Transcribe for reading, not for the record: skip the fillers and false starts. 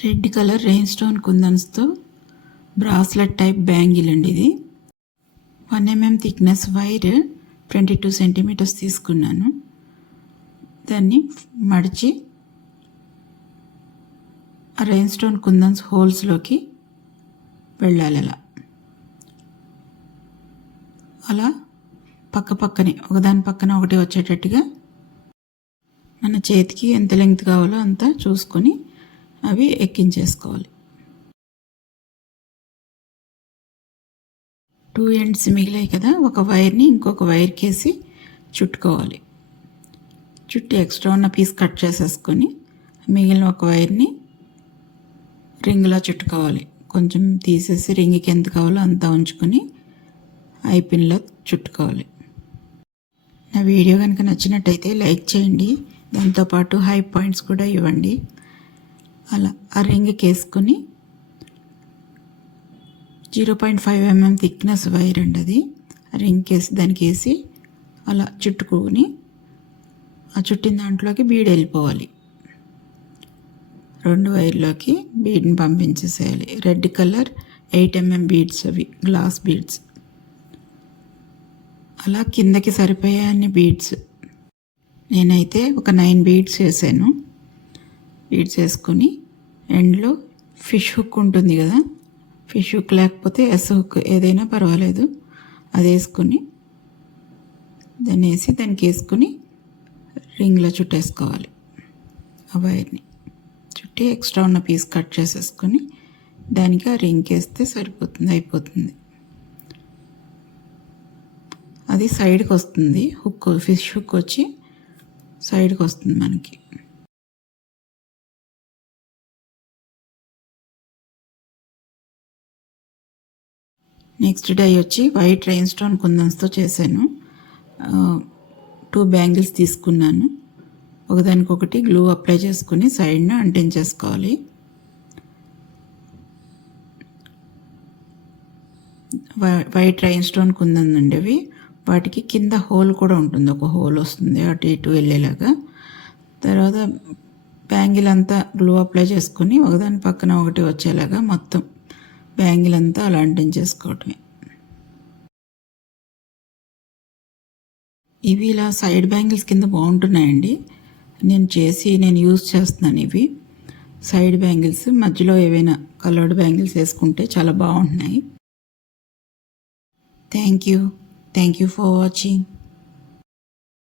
Red colour rain stone కుందన్స్తో bracelet type bangle అండి ఇది. 1 mm థిక్నెస్ వైర్ 22 సెంటీమీటర్స్ తీసుకున్నాను. దాన్ని మడిచి ఆ రెయిన్ స్టోన్ కుందన్స్ హోల్స్లోకి వెళ్ళాలి. అలా పక్కనే ఒకదాని పక్కన ఒకటి వచ్చేటట్టుగా మన చేతికి ఎంత లెంగ్త్ కావాలో అంత చూసుకొని అవి ఎక్కించేసుకోవాలి. 2 ఎండ్స్ మిగిలాయి కదా, ఒక వైర్ని ఇంకొక వైర్కి వేసి చుట్టుకోవాలి. చుట్టి ఎక్స్ట్రా ఉన్న పీస్ కట్ చేసేసుకొని మిగిలిన ఒక వైర్ని రింగ్లా చుట్టుకోవాలి. కొంచెం తీసేసి రింగ్కి ఎంత కావాలో అంత ఉంచుకొని ఐపిన్లో చుట్టుకోవాలి. నా వీడియో కనుక నచ్చినట్టయితే లైక్ చేయండి, దాంతోపాటు హై పాయింట్స్ కూడా ఇవ్వండి. అలా ఆ రింగ్కి వేసుకొని 0.5 mm థిక్నెస్ వైర్ అండి అది. రింగ్కి వేసి దానికి వేసి అలా చుట్టుకొని ఆ చుట్టిన దాంట్లోకి బీడ్ వెళ్ళిపోవాలి. 2 వైర్లోకి బీడ్ని పంపించేసేయాలి. రెడ్ కలర్ 8 mm బీడ్స్, అవి గ్లాస్ బీడ్స్. అలా కిందకి సరిపోయే అన్ని బీడ్స్ నేనైతే ఒక 9 బీడ్స్ వేసాను. బీడ్స్ వేసుకొని ఎండ్లో ఫిష్ హుక్ ఉంటుంది కదా, ఫిష్ హుక్ లేకపోతే ఎస్ హుక్ ఏదైనా పర్వాలేదు, అది వేసుకొని దాన్ని వేసి దానికి వేసుకొని రింగ్లో చుట్టేసుకోవాలి. ఆ వైర్ని చుట్టి ఎక్స్ట్రా ఉన్న పీస్ కట్ చేసేసుకొని దానికి ఆ రింగ్కి వేస్తే సరిపోతుంది, అయిపోతుంది. అది సైడ్కి వస్తుంది, హుక్ ఫిష్ హుక్ వచ్చి సైడ్కి వస్తుంది మనకి. నెక్స్ట్ డై వచ్చి వైట్ రెయిన్ స్టోన్ కుందన్స్తో చేశాను. 2 బ్యాంగిల్స్ తీసుకున్నాను. ఒకదానికొకటి గ్లూ అప్లై చేసుకుని సైడ్న అంటించేసుకోవాలి. వైట్ రెయిన్ స్టోన్ కుందన్ అండి అవి. వాటికి కింద హోల్ కూడా ఉంటుంది, ఒక హోల్ వస్తుంది అటు ఇటు వెళ్ళేలాగా. తర్వాత బ్యాంగిల్ అంతా గ్లూ అప్లై చేసుకొని ఒకదాని పక్కన ఒకటి వచ్చేలాగా మొత్తం బ్యాంగిల్ అంతా అలా అంటించేసుకోవటమే. ఇవి ఇలా సైడ్ బ్యాంగిల్స్ కింద బాగుంటున్నాయండి. నేను యూజ్ చేస్తున్నాను ఇవి సైడ్ బ్యాంగిల్స్. మధ్యలో ఏవైనా కలర్డ్ బ్యాంగిల్స్ వేసుకుంటే చాలా బాగుంటున్నాయి. Thank you for watching.